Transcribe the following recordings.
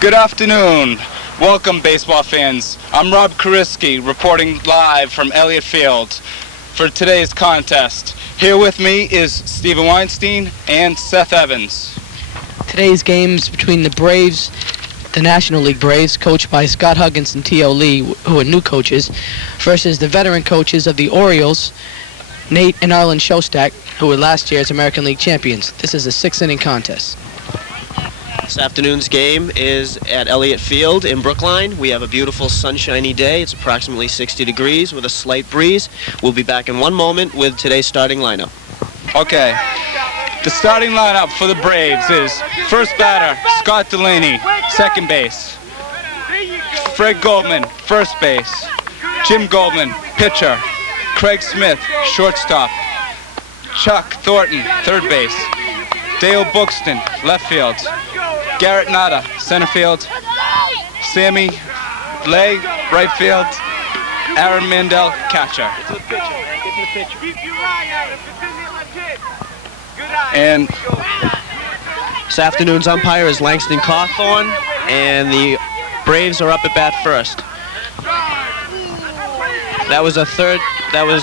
Good afternoon. Welcome, baseball fans. I'm Rob Kariski, reporting live from Elliott Field for today's contest. Here with me is Stephen Weinstein and Seth Evans. Today's game's between the Braves, the National League Braves, coached by Scott Huggins and T.O. Lee, who are new coaches, versus the veteran coaches of the Orioles, Nate and Arlen Shostak, who were last year's American League champions. This is a 6-inning contest. This afternoon's game is at Elliott Field in Brookline. We have a beautiful sunshiny day. It's approximately 60 degrees with a slight breeze. We'll be back in one moment with today's starting lineup. Okay. The starting lineup for the Braves is first batter, Scott Delaney, second base. Fred Goldman, first base. Jim Goldman, pitcher. Craig Smith, shortstop. Chuck Thornton, third base. Dale Buxton, left field. Garrett Nada, center field. Sammy Lay, right field. Aaron Mandel, catcher. And this afternoon's umpire is Langston Cawthorn, and the Braves are up at bat first. That was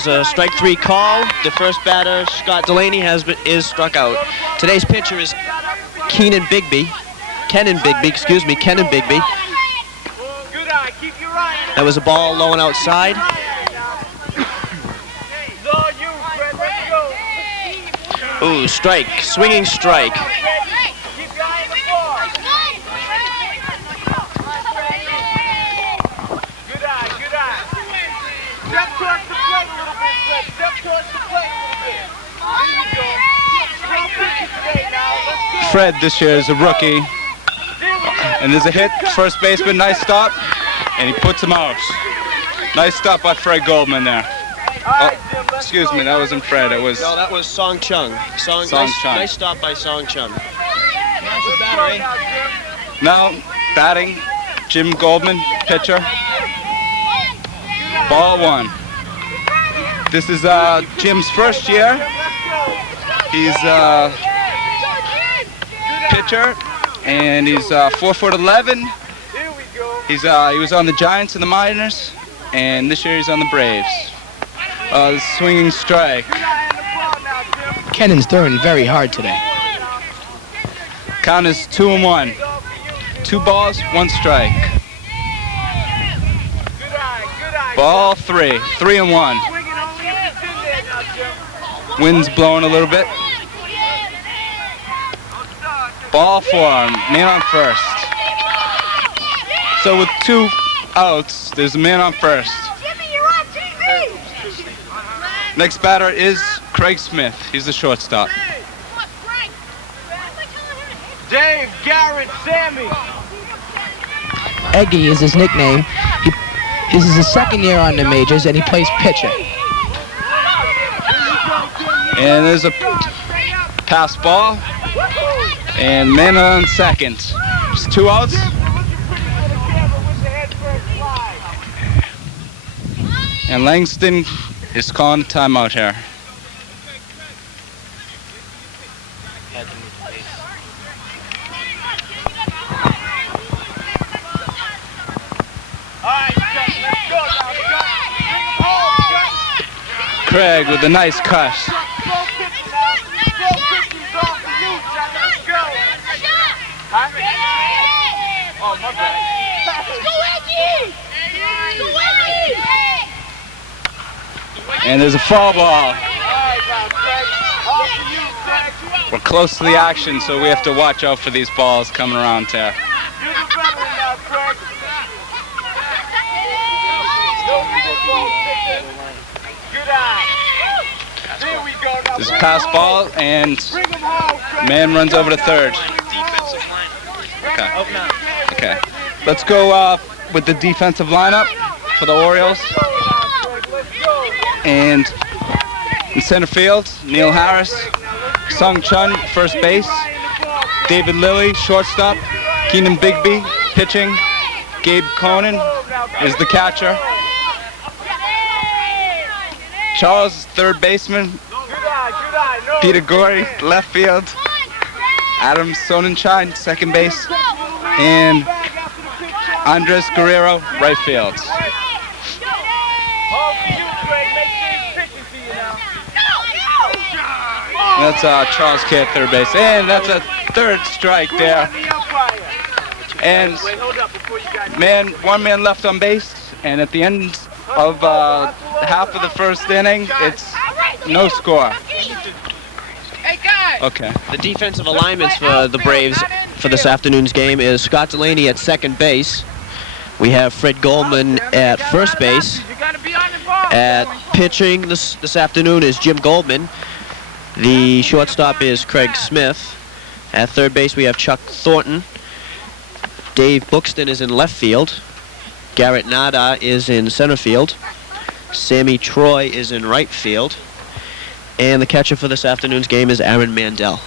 a strike three call. The first batter, Scott Delaney, is struck out. Today's pitcher is Kenan Bigby. That was a ball low and outside. Ooh, strike, swinging strike. Fred this year is a rookie. And there's a hit, first baseman, nice stop, and he puts him out. Nice stop by Fred Goldman there. Oh, excuse me, that wasn't Fred, it was... No, that was Song Chung. Chung. Nice stop by Song Chung. Now, batting, Jim Goldman, pitcher. Ball one. This is Jim's first year. He's pitcher. And he's 4'11". He was on the Giants in the minors, and this year he's on the Braves. Swinging strike. Kennan's throwing very hard today. Count is 2-1. 2 balls, 1 strike. Ball 3. 3-1. Wind's blowing a little bit. Ball 4, man on first. So with 2 outs, there's a man on first. Next batter is Craig Smith. He's the shortstop. Dave, Garrett, Sammy. Eggy is his nickname. This is his second year on the majors, and he plays pitcher. And there's a pass ball. And man on second. Just 2 outs. And Langston is calling a timeout here. Craig with a nice cut. And there's a foul ball. We're close to the action, so we have to watch out for these balls coming around here. There's a pass ball, and man runs over to third. Okay. Let's go with the defensive lineup for the Orioles. And in center field, Neil Harris, Sung Chun, first base, David Lilly, shortstop, Kenan Bigby, pitching, Gabe Conan is the catcher, Charles, third baseman, Peter Gorey, left field, Adam Sonnenschein, second base, and Andres Guerrero, right field. That's Charles Kidd, third base. And that's a third strike there. And one man left on base. And at the end of half of the first inning, it's no score. Okay. The defensive alignments for the Braves for this afternoon's game is Scott Delaney at second base. We have Fred Goldman at first base. At pitching this afternoon is Jim Goldman. The shortstop is Craig Smith. At third base we have Chuck Thornton. Dave Buxton is in left field. Garrett Nada is in center field. Sammy Troy is in right field. And the catcher for this afternoon's game is Aaron Mandel.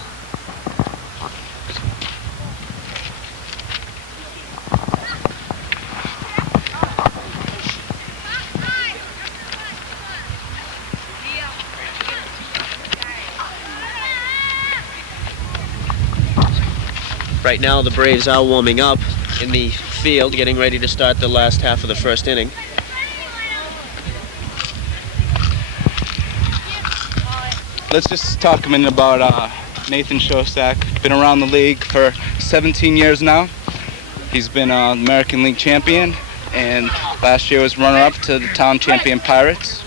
Right now the Braves are warming up in the field, getting ready to start the last half of the first inning. Let's just talk a minute about Nathan Shostak. Been around the league for 17 years now. He's been an American League champion, and last year was runner-up to the town champion Pirates.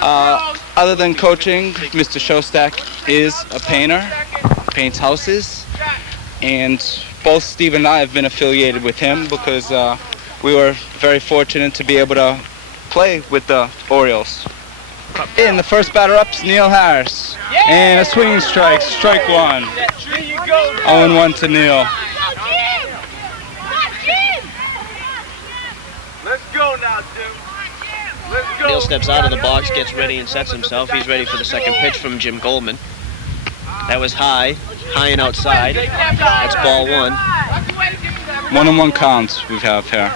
Other than coaching, Mr. Shostak is a painter, paints houses, and both Steve and I have been affiliated with him because we were very fortunate to be able to play with the Orioles. In the first batter up is Neil Harris. And a swinging strike, strike one. 0-1 to Neil. Let's go now, Jim. Let's go. Neil steps out of the box, gets ready and sets himself. He's ready for the second pitch from Jim Goldman. That was high and outside. That's ball one. 1-1 counts we have here.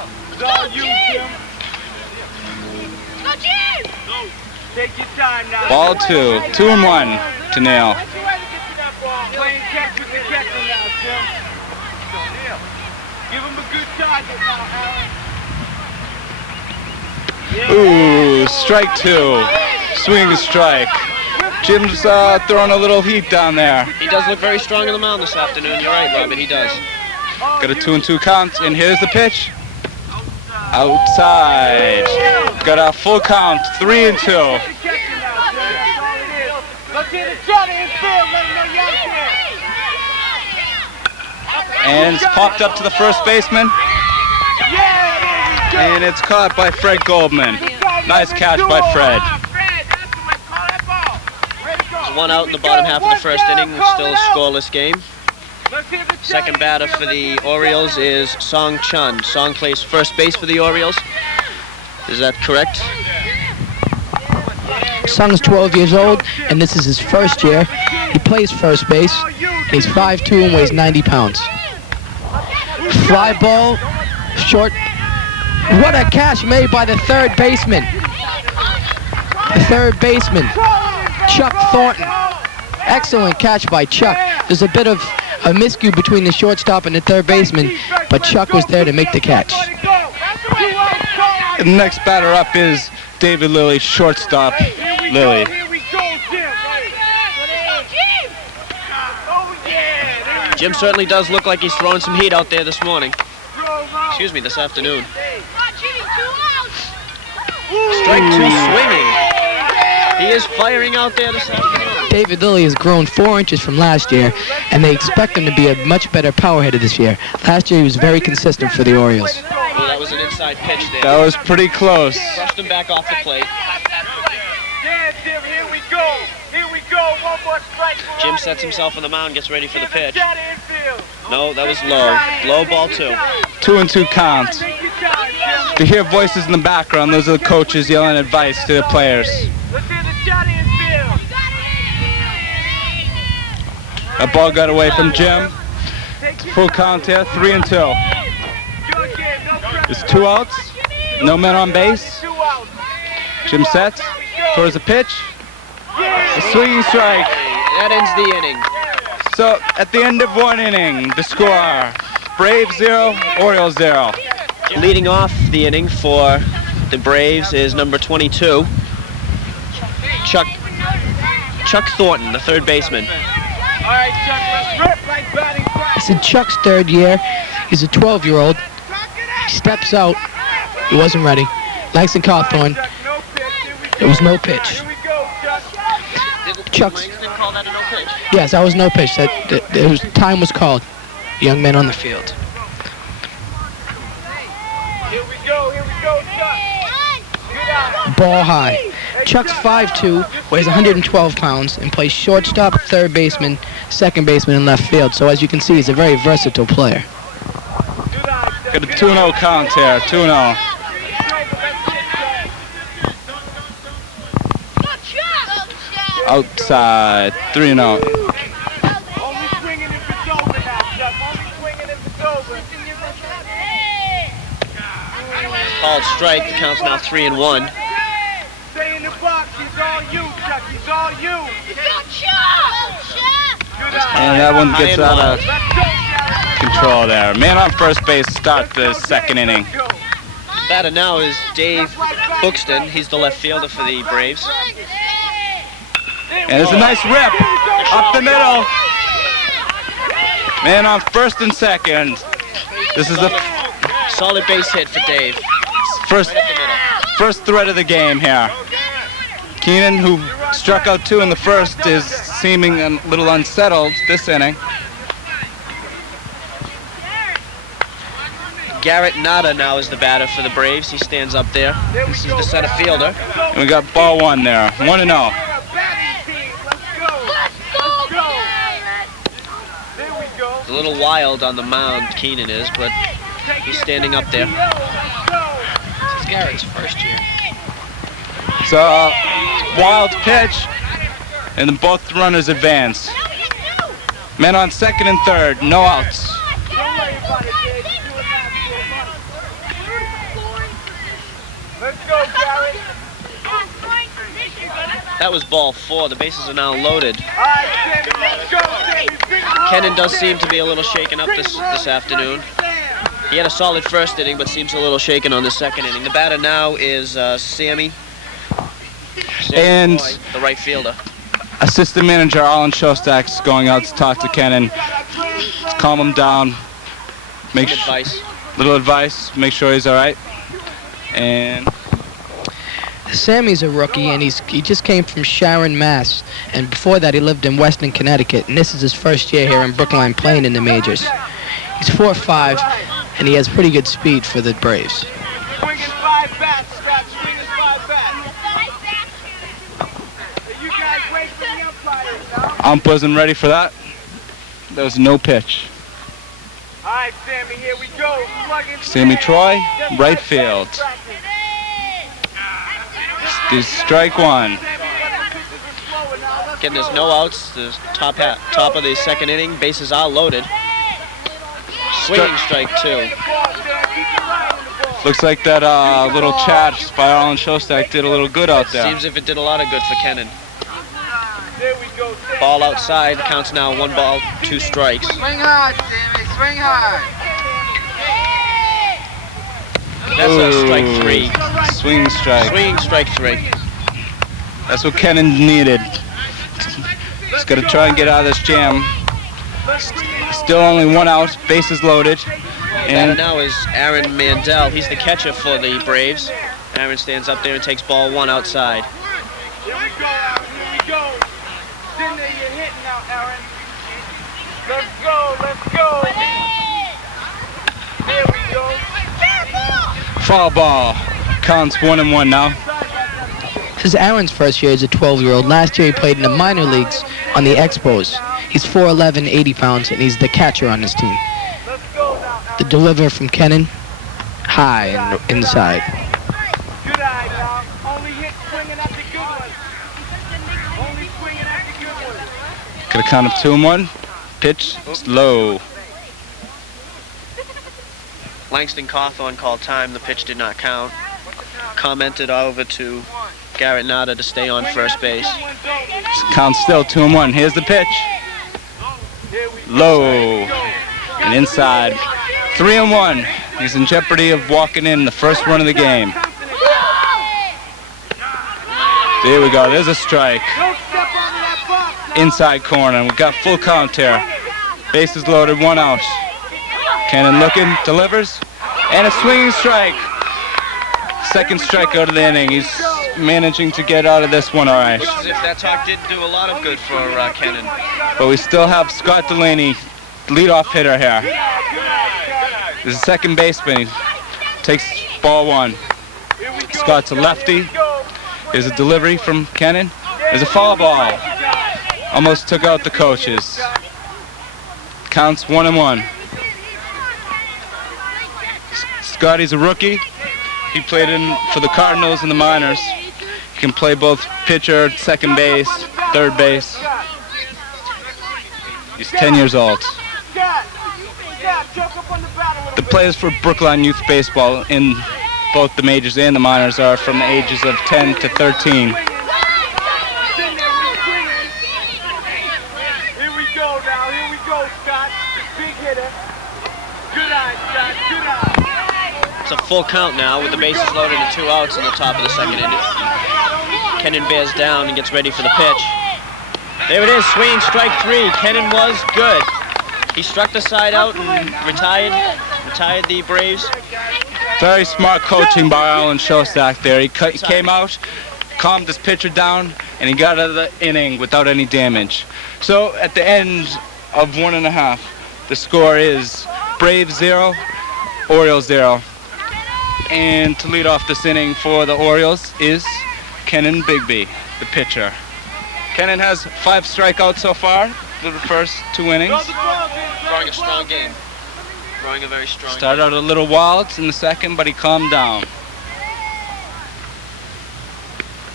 Take your time now. Ball two, 2-1 to Neil. Playing catch with the catcher now, Jim. Neil, give him a good target now, Aaron. Ooh, strike two. Swing and strike. Jim's throwing a little heat down there. He does look very strong on the mound this afternoon. You're right, Robin, he does. Got a 2-2 count, and here's the pitch. Outside. Got a full count, 3-2. And it's popped up to the first baseman. And it's caught by Fred Goldman. Nice catch by Fred. There's one out in the bottom half of the first inning. Still a scoreless game. Second batter for the Orioles is Song Chun. Song plays first base for the Orioles. Is that correct? Sung is 12 years old, and this is his first year. He plays first base. He's 5'2" and weighs 90 pounds. Fly ball, short. What a catch made by the third baseman. The third baseman, Chuck Thornton. Excellent catch by Chuck. There's a bit of a miscue between the shortstop and the third baseman, but Chuck was there to make the catch. The next batter up is David Lilly, shortstop. Lilly. Jim certainly does look like he's throwing some heat out there this morning. Excuse me, this afternoon. Strike two swinging. He is firing out there this afternoon. David Lilly has grown 4 inches from last year, and they expect him to be a much better power hitter this year. Last year he was very consistent for the Orioles. Well, that was an inside pitch there. That was pretty close. Brushed him back off the plate. Jim sets himself on the mound, gets ready for the pitch. No, that was low. Low, ball two. 2-2 count. To hear voices in the background, those are the coaches yelling advice to the players. That ball got away from Jim. Full count here, 3-2. There's 2 outs, no men on base. Jim sets, throws a pitch, a swinging strike. That ends the inning. So at the end of 1 inning, the score, Braves 0, Orioles 0. Leading off the inning for the Braves is number 22, Chuck Thornton, the third baseman. All right, Chuck, let's rip like batting practice. It's in Chuck's third year. He's a 12-year-old. He steps out. He wasn't ready. Langston Cawthorn. Chuck, no pitch. Here we go. It was no pitch. Here we go, Chuck. Chuck's. Langston call that a no pitch? Yes, that was no pitch. Time was called. Young men on the field. Here we go, Chuck. Good eye. Ball high. Chuck's 5'2", weighs 112 pounds, and plays shortstop, third baseman, second baseman, and left field. So as you can see, he's a very versatile player. Good eye, Chuck. Got a 2-0 count here, 2-0. Outside, 3-0. Only swinging if it's over now, Chuck. Only swinging if it's over. Called strike. The count's now 3-1. Stay in the box. He's all you, Chuck. He's all you. Good eye. And that one High gets and out low. of control there. Man on first base to start the second inning. Batter now is Dave Buxton. He's the left fielder for the Braves. And there's a nice rip up the middle. Man on first and second. This is the Solid base hit for Dave. first Right up the middle. first threat of the game here. Keenan, who struck out 2 in the first, is seeming a little unsettled this inning. Garrett Nada now is the batter for the Braves. He stands up there. This is the center fielder. And we got ball 1 there, 1-0. He's a little wild on the mound, Keenan is, but he's standing up there. This is Garrett's first year. It's a wild pitch, and then both runners advance. Men on second and third, no outs. Let's go, Garrett. That was ball 4. The bases are now loaded. All right, Sammy, let's go, Sammy. Kennan does seem to be a little shaken up this afternoon. He had a solid first inning, but seems a little shaken on the second inning. The batter now is Sammy And Roy, the right fielder. assistant manager Alan Shostak's going out to talk to Kennan, calm him down, make Good advice. little advice, make sure he's all right. And Sammy's a rookie, and he just came from Sharon, Mass. And before that, he lived in Weston, Connecticut. And this is his first year here in Brookline playing in the majors. He's 4'5", and he has pretty good speed for the Braves. Swinging 5 bats, Scott. Swinging 5 bats. Hey, you guys wait for the umpires now. Ump wasn't ready for that. There was no pitch. All right, Sammy, here we go. Plug in Sammy Troy, Just right like field. practice. This is strike 1. Again, there's no outs. The top of the second inning. Bases are loaded. Swinging strike 2. Looks like that little chat by Alan Shostak did a little good out there. Seems if it did a lot of good for Kennan. There we go, Sammy. Ball outside. The count's now 1 ball, 2 strikes. Swing hard, Sammy. Swing hard. That's a strike 3. Swing strike. Swinging strike 3. That's what Kennan needed. Just got to try and get out of this jam. Still only 1 out, bases loaded. And And now is Aaron Mandel. He's the catcher for the Braves. Aaron stands up there and takes ball 1 outside. Here we go, Aaron. Here we go. Send there, you're hitting now, Aaron. Let's go. Let's go. There we go. foul ball. Counts 1-1 now. This is Aaron's first year as a 12-year-old. Last year he played in the minor leagues on the Expos. He's 4'11", 80 pounds, and he's the catcher on this team. Let's go now, Aaron. The deliver from Kennan, high and inside. Good eye now. Only hit swinging at the good one. Only swinging at the good one. Got a count of 2-1. Pitch low. Langston Cawthorn called time. The pitch did not count. Commented over to Garrett Nada to stay on first base. Count still 2-1. Here's the pitch. Low and inside. 3-1. He's in jeopardy of walking in the first run of the game. There we go. There's a strike. Inside corner. We've got full count here. Bases loaded, 1 out. Cannon looking, delivers, and a swinging strike. Second strikeout of the inning. He's managing to get out of this one all right. Looks as if that talk did do a lot of good for Kennan. But we still have Scott Delaney, leadoff hitter here. This is second baseman. He takes ball 1. Scott's a lefty. There's a delivery from Kennan. There's a foul ball. Almost took out the coaches. Counts 1-1. Scotty's a rookie. He played in for the Cardinals in the minors. He can play both pitcher, second base, third base. He's 10 years old. The players for Brookline Youth Baseball in both the majors and the minors are from the ages of 10 to 13. Here we go now. Here we go, Scott. Big hitter. Good eye, Scott. Good eye. It's a full count now with the bases loaded and 2 outs in the top of the second inning. Kennan bears down and gets ready for the pitch. There it is, swinging strike 3. Kennan was good. He struck the side out and retired the Braves. Very smart coaching by Alan Shostak there. He came out, calmed his pitcher down, and he got out of the inning without any damage. So at the end of 1.5, the score is Braves 0, Orioles 0. And to lead off this inning for the Orioles is Kennan Bigby, the pitcher. Kennan has 5 strikeouts so far through the first 2 innings. Throwing a strong game. Throwing a very strong Started out a little wild in the second, but he calmed down.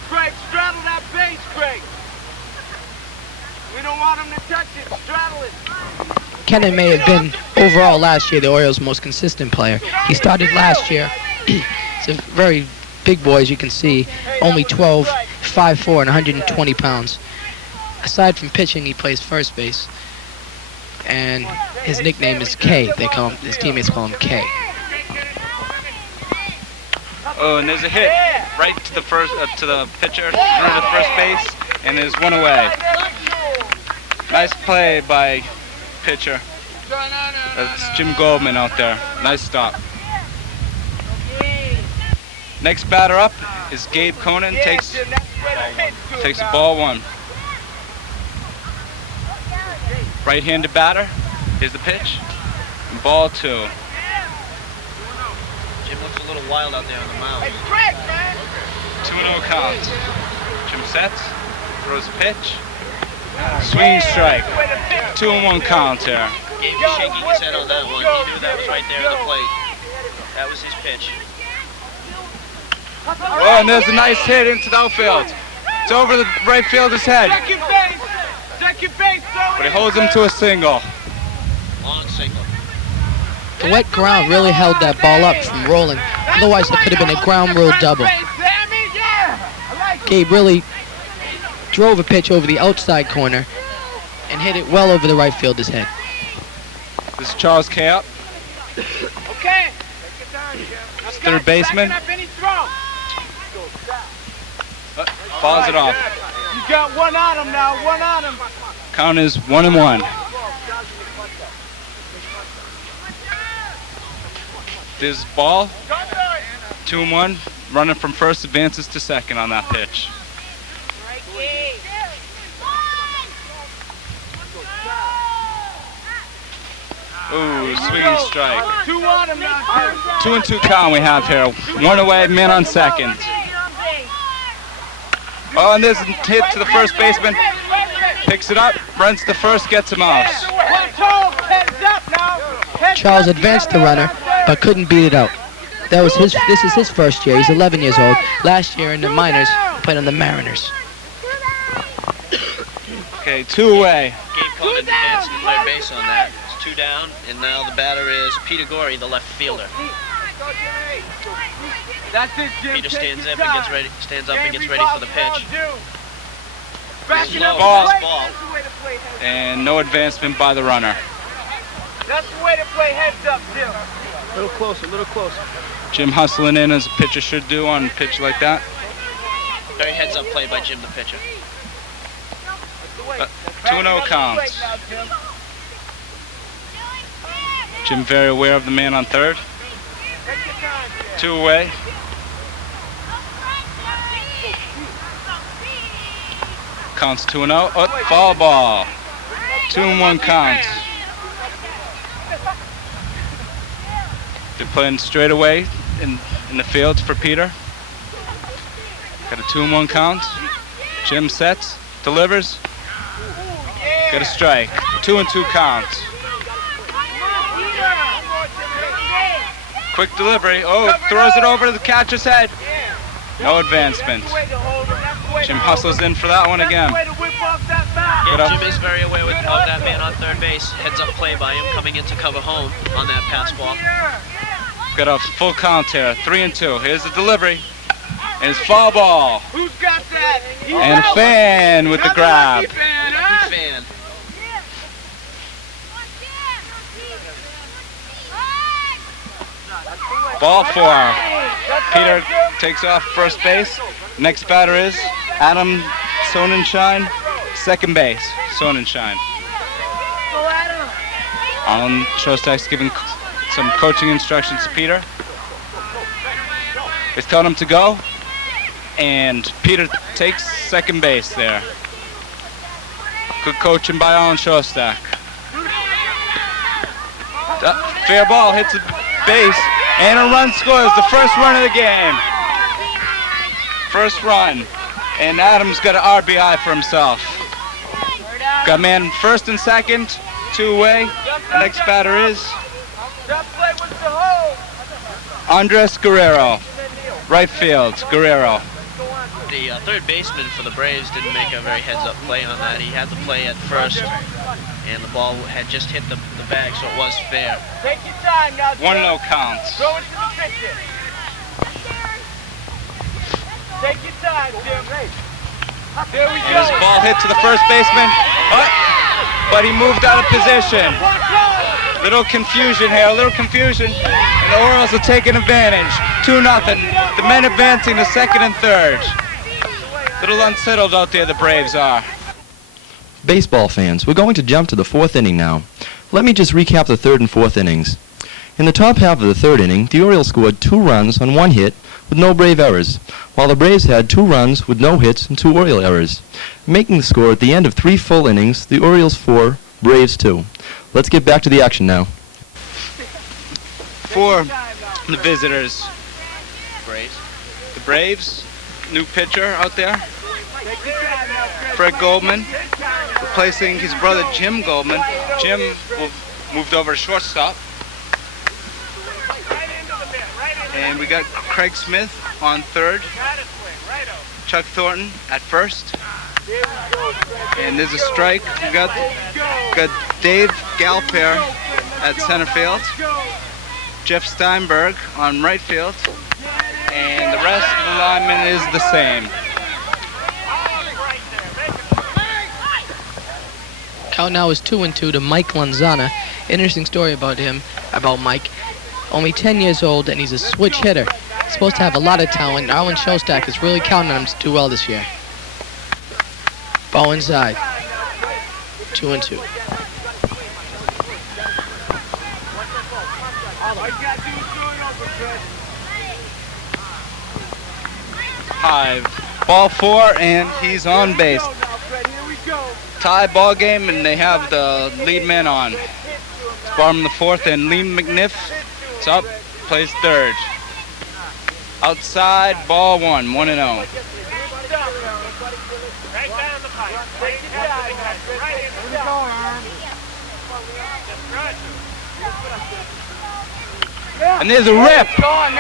Craig, straddle that base, Craig. We don't want him to touch it. Straddle it. Kennan may have been, overall last year, the Orioles' most consistent player. He started last year. He's a very big boy, as you can see. Only 12, 5'4", and 120 pounds. Aside from pitching, he plays first base. And his nickname is K. They call him, his teammates call him K. Oh, and there's a hit right to the first, to the pitcher, through to first base, and there's 1 away. Nice play by pitcher. That's Jim Goldman out there. Nice stop. Next batter up is Gabe Conan. Takes the ball 1. Right-handed batter. Here's the pitch. And ball 2. Jim looks a little wild out there on the mound. 2-0 count. Jim sets. Throws a pitch. Swing strike. 2-1 count here. Gabe was shaking his head on that one. He knew that was right there at the plate. That was his pitch. Oh, and there's a nice hit into the outfield. It's over the right fielder's head. Second base. Second base. But he holds him to a single. Long single. The wet ground really held that ball up from rolling. Otherwise, it could have been a ground rule double. Gabe really drove a pitch over the outside corner and hit it well over the right fielder's head. This is Charles K. up. Okay. Third baseman. Fouls it off. You got 1 on him now. 1 on him. Count is 1-1. This ball, 2-1. Running from first, advances to second on that pitch. Ooh, swinging strike. 2 on him now, 2-2 count we have here. 1 away, man on second. Oh, and there's a hit to the first baseman. Picks it up, runs to first, gets him out. Charles advanced the runner, but couldn't beat it out. This is his first year. He's 11 years old. Last year in the minors, played on the Mariners. Okay, 2 away. Gabe Conan advanced to third base on that. It's 2 down, and now the batter is Peter Gorey, the left fielder. That's it, Jim. Peter stands up and gets ready for the pitch. Ball. And no advancement by the runner. That's the way to play heads up, Jim. A little closer, a little closer. Jim hustling in as a pitcher should do on a pitch like that. Very heads-up play by Jim, the pitcher. 2-0 counts. Jim very aware of the man on third. 2 away. Counts 2-0. Oh, foul ball. 2-1 counts. They're playing straight away in the field for Peter. Got a 2-1 count. Jim sets, delivers. Got a strike. 2-2 counts. Quick delivery. Oh, throws it over to the catcher's head. No advancement. Jim hustles in for that one again. Yeah, Jim is very aware of that man on third base. Heads up play by him coming in to cover home on that pass ball. Got a full count here. 3-2. Here's the delivery. And it's foul ball. Who's got that? And Fan with the grab. Fan. Ball 4. Peter takes off first base. Next batter is Adam Sonnenschein, second base. Sonnenschein. Alan Shostak's giving some coaching instructions to Peter. He's telling him to go. And Peter takes second base there. Good coaching by Alan Shostak. Fair ball hits the base. And a run scores, the first run of the game. First run. And Adams got an RBI for himself. Got man first and second, 2 away. The next batter is Andres Guerrero. Right field, Guerrero. The third baseman for the Braves didn't make a very heads-up play on that. He had the play at first, and the ball had just hit the bag, so it was fair. Take your time now, Jim. 1-0 counts. Throw it to the pitcher. Take your time, Jim. There we And go. his ball hit to the first baseman. But he moved out of position. Little confusion here, a little confusion. And the Orioles are taking advantage. 2-0. The men advancing to second and third. Little unsettled out there, the Braves are. Baseball fans, we're going to jump to the 4th inning now. Let me just recap the 3rd and 4th innings. In the top half of the 3rd inning, the Orioles scored 2 runs on 1 hit with no Brave errors, while the Braves had 2 runs with no hits and 2 Oriole errors. Making the score at the end of 3 full innings, the Orioles 4, Braves 2. Let's get back to the action now. For the visitors, Braves. the Braves, new pitcher out there, Fred Goldman, replacing his brother Jim Goldman. Jim moved over to shortstop. And we got Craig Smith on third, Chuck Thornton at first. And there's a strike. We got Dave Galper at center field, Jeff Steinberg on right field, and the rest of the linemen is the same. Count now is 2-2 to Mike Lanzana. Interesting story about Mike. Only 10 years old, and he's a switch hitter. He's supposed to have a lot of talent. Alan Shostak is really counting on him to do well this year. Ball inside. 2-2. High. Ball 4, and he's on base. Tie ball game, and they have the lead man on. It's bottom of the 4th, and Liam McNiff is up, plays third. Outside, ball 1, 1-0. And there's a rip.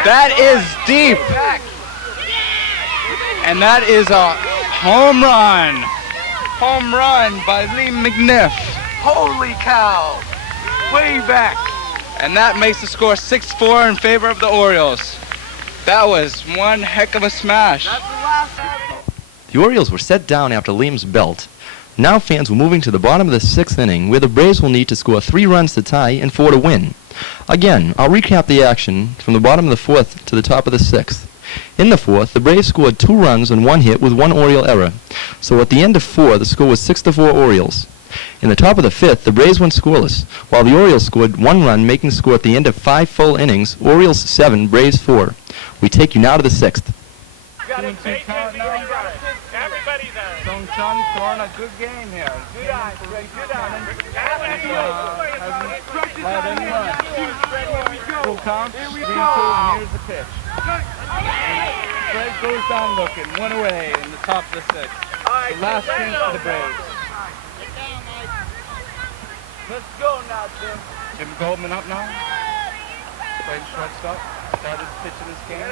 That is deep. And that is a home run. Home run by Liam McNiff. Holy cow. Way back. And that makes the score 6-4 in favor of the Orioles. That was one heck of a smash. The Orioles were set down after Liam's belt. Now fans were moving to the bottom of the 6th inning, where the Braves will need to score 3 runs to tie and 4 to win. Again, I'll recap the action from the bottom of the fourth to the top of the sixth. In the fourth, the Braves scored 2 runs on 1 hit with 1 Oriole error. So at the end of 4, the score was 6-4 Orioles. In the top of the fifth, the Braves went scoreless, while the Orioles scored 1 run, making the score at the end of 5 full innings, Orioles 7, Braves 4. We take you now to the sixth. Everybody there. Song Chun throwing a good game here. Good eye, Greg. Good eye. Hasn't let any run. Full count, 3-2, and here's the pitch. Greg goes down looking, 1 away in the top of the sixth. The last chance for the Braves. Let's go now, Jim. Jim Goldman up now. Playing shortstop. Started pitching this game.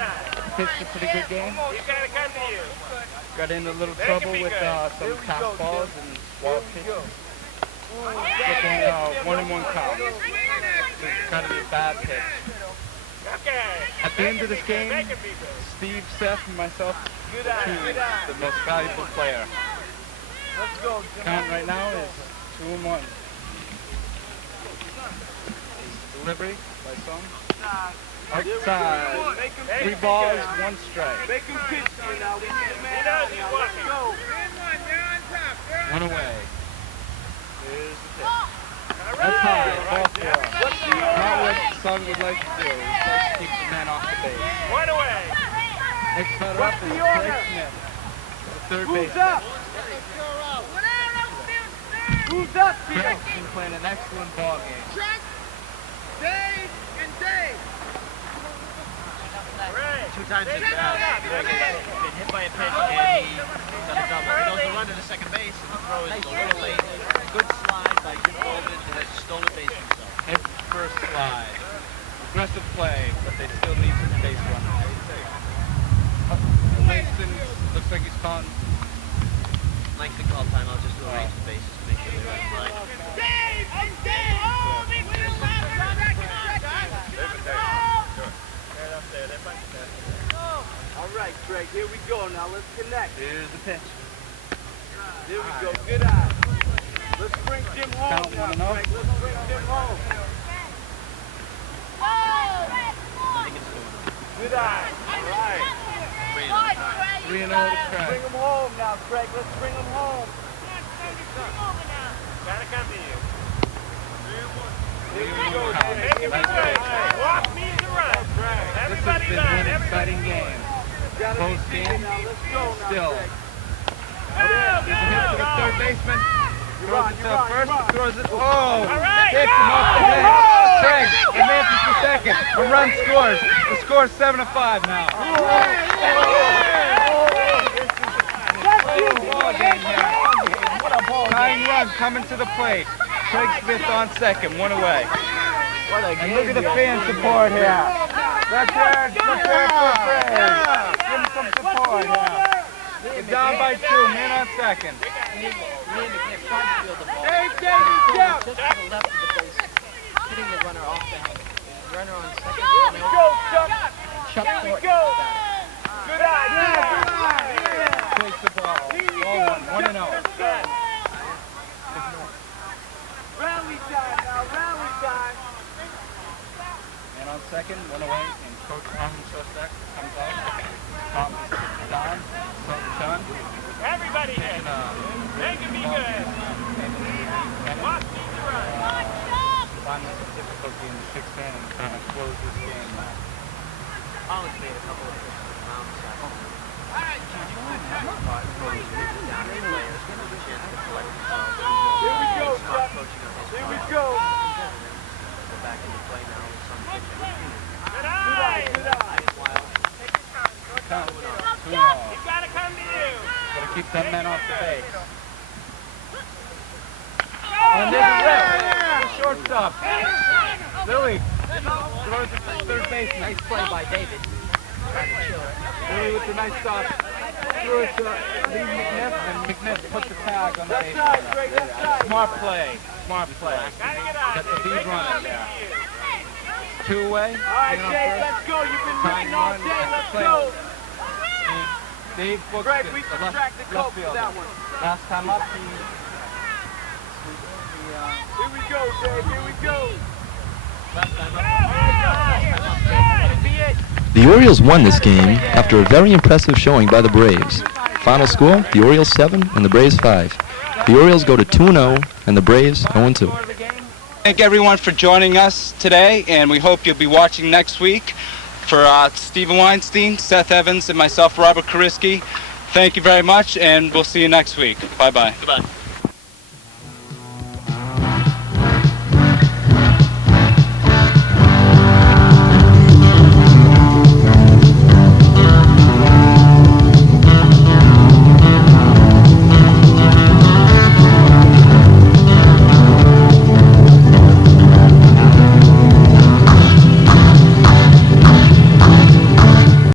Pitched a pretty good game. He's got to come to you. Got in a little trouble with some fastballs and wild pitches. Looking 1-1 count. So it's kind of a bad pitch. At the end of this game, Steve, Seth, and myself choose the most valuable player. Let's go, Jim. Count right now is 2-1. Delivery by Song. Outside. 3 balls, 1 strike. Make him pitch you now. We need a man. Let's go. 1 away. Here's the pitch. That's high. Ball 4. Not what Song would like to do. He'd like to keep the man off the base. 1 away. Next batter up is Craig Smith, the third Who's baseman. up? Who's up here? Craig's been playing an excellent ball game. Dave and Dave. 2 times in bat. Greg has been hit by a pitch and he's done a double. He goes to run to the second base and the throw is a little late. Good slide by Jim Goldman, who has stolen base himself. Hit first slide. Aggressive play, but they still need some base runners. Langston looks like he's calling. Langston called time. I'll just arrange the bases to make sure they're right line. Dave and Dave. All right, Craig, here we go now. Let's connect. Here's the pitch. There we go. Good eye. Let's bring Jim home Count now, 1-0. Craig. Let's bring Jim home. I think it's 2-1. Good eye. All right. 3-0 to Bring Craig. him home now, Craig. Let's bring him home. Gotta come to you. Here we go, Count. Dave. Here we Nice go. pitch. Walk me to run. This has been an exciting game. Close game. Now let's go now, Still. Craig. There's a hit to the third baseman. Throws it to first. Throws it. Oh! right, Takes him off the bench. Craig advances to second. A run scores. The score is 7-5 now. Tying run coming to the plate. Craig Smith on second. 1 away. And look at the fan support here. Let's hear it for Braves. Give him some support here. We're down by 2. Man on second. Hey, David, shout. Just to the left of the base, hitting the runner off the helmet. Runner on second. Here we go, Chuck. Chuck Here we Thornton. go. Good eye. Takes the ball. Ball 1-0. Rally time now. Rally time. Man on second, 1 away, and Coach Armin Shostak comes out. Thomas sits down. Song Chun. Everybody here. Make it be good. Watch me to run. Finding some difficulty in the 6th inning, trying to close this game out. Collins made a couple of pitches to the mound side. Here we go, Chuck. Here we go. Go back into play now with some pitching. Good eye. Good eye. Count 2-0. He's got to come to you. Gotta keep that man off the base. And there's a rip. The shortstop. Lily throws it to third base. Nice play by David. Lily with the nice stop. Threw it to Lee McNiff, and McNiff put the tag on the base. Smart play. Smart play. Got the lead runner there. 2 away. All right, Dave, let's go. You've been waiting all day. Let's go. Dave Buxton, Greg, we the subtract the left coke for fielder. that one. Last time up, he Here we go, Dave. Here we go. The Orioles won this game after a very impressive showing by the Braves. Final score, the Orioles 7 and the Braves 5. The Orioles go to 2-0 and the Braves 0-2. Thank everyone for joining us today, and we hope you'll be watching next week. For Stephen Weinstein, Seth Evans, and myself, Robert Kariski, thank you very much, and we'll see you next week. Bye-bye. Goodbye.